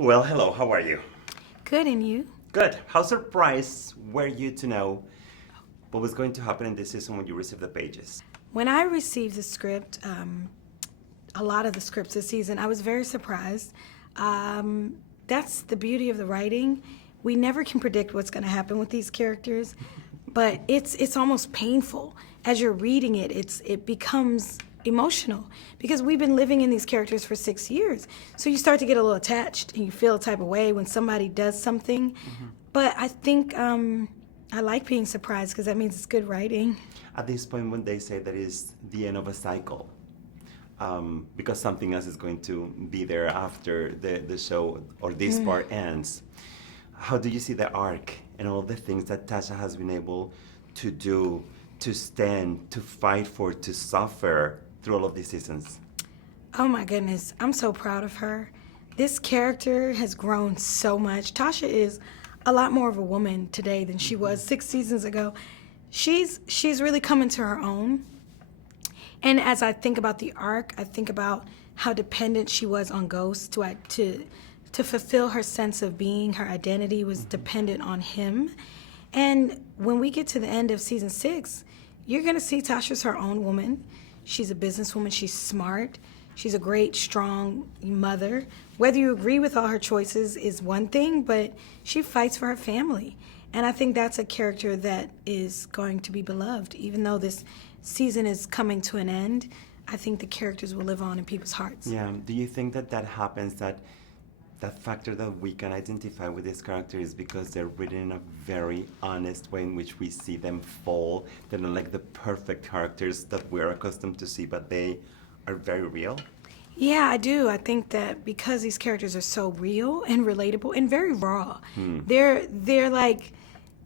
Well, hello, how are you? Good, and you? Good. How surprised were you to know what was going to happen in this season when you received the pages? When I received the script, a lot of the scripts this season, I was very surprised. That's the beauty of the writing. We never can predict what's going to happen with these characters, but it's almost painful. As you're reading it, it becomes emotional because we've been living in these characters for 6 years. So you start to get a little attached and you feel a type of way when somebody does something. But I think I like being surprised because that means it's good writing. At this point, when they say that is the end of a cycle, because something else is going to be there after the show or this part ends, how do you see the arc and all the things that Tasha has been able to do, to stand, to fight for, to suffer through all of these seasons? Oh my goodness, I'm so proud of her. This character has grown so much. Tasha is a lot more of a woman today than she was 6 seasons ago. She's really come into her own. And as I think about the arc, I think about how dependent she was on Ghost to fulfill her sense of being. Her identity was dependent on him. And when we get to the end of season 6, you're going to see Tasha's her own woman. She's a businesswoman. She's smart. She's a great, strong mother. Whether you agree with all her choices is one thing, but she fights for her family. And I think that's a character that is going to be beloved. Even though this season is coming to an end, I think the characters will live on in people's hearts. Yeah. Do you think that happens, that factor that we can identify with this character is because they're written in a very honest way in which we see them fall? They're not like the perfect characters that we're accustomed to see, but they are very real? Yeah, I do. I think that because these characters are so real and relatable and very raw, they're like,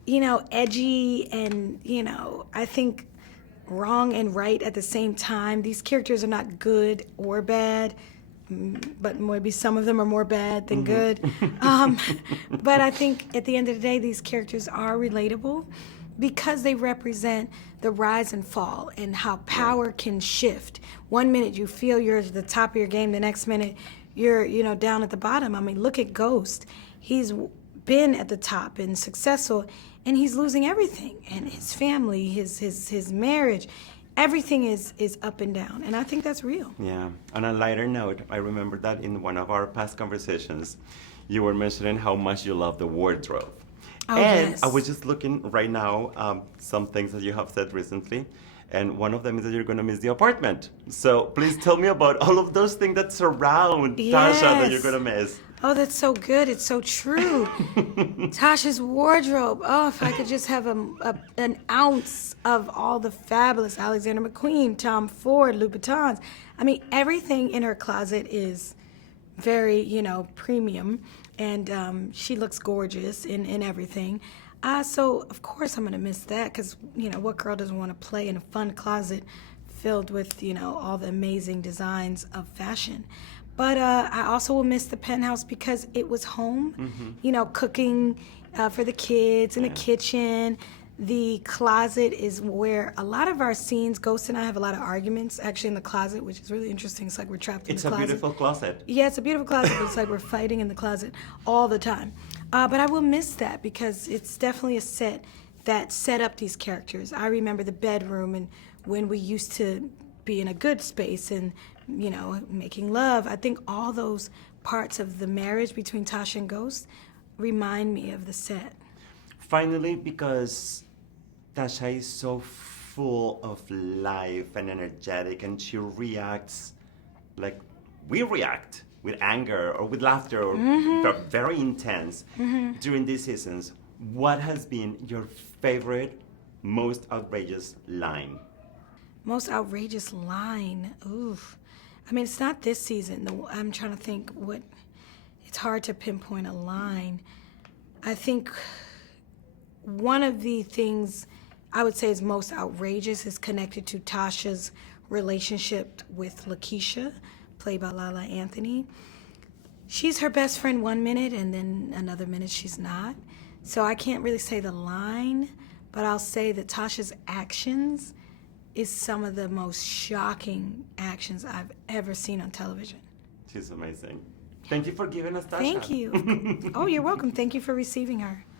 edgy and, I think wrong and right at the same time. These characters are not good or bad, but maybe some of them are more bad than good. But I think at the end of the day, these characters are relatable because they represent the rise and fall and how power can shift. One minute you feel you're at the top of your game, the next minute you're, down at the bottom. I mean, look at Ghost. He's been at the top and successful, and he's losing everything, and his family, his marriage. Everything is up and down, and I think that's real. Yeah. On a lighter note, I remember that in one of our past conversations, you were mentioning how much you love the wardrobe. Oh, And yes. I was just looking right now, some things that you have said recently, and one of them is that you're going to miss the apartment. So please tell me about all of those things that surround Tasha that you're Yes. going to miss. Oh, that's so good. It's so true. Tasha's wardrobe. Oh, if I could just have an ounce of all the fabulous Alexander McQueen, Tom Ford, Louboutins. I mean, everything in her closet is very, premium. And she looks gorgeous in everything. So, of course, I'm going to miss that because, what girl doesn't want to play in a fun closet filled with, all the amazing designs of fashion. But I also will miss the penthouse because it was home, cooking for the kids in the kitchen. The closet is where a lot of our scenes, Ghost and I have a lot of arguments actually in the closet, which is really interesting. It's like we're trapped in the closet. It's a beautiful closet. Yeah, it's a beautiful closet, but it's like we're fighting in the closet all the time. But I will miss that because it's definitely a set that set up these characters. I remember the bedroom and when we used to be in a good space and, making love. I think all those parts of the marriage between Tasha and Ghost remind me of the set. Finally, because Tasha is so full of life and energetic, and she reacts like we react with anger or with laughter or very intense during these seasons. What has been your favorite, most outrageous line? Most outrageous line? Oof. I mean, it's not this season. I'm trying to think what... It's hard to pinpoint a line. I think one of the things I would say is most outrageous is connected to Tasha's relationship with Lakeisha, played by Lala Anthony. She's her best friend one minute, and then another minute she's not. So I can't really say the line, but I'll say that Tasha's actions is some of the most shocking actions I've ever seen on television. She's amazing. Thank you for giving us Tasha. Thank you. Oh, you're welcome. Thank you for receiving her.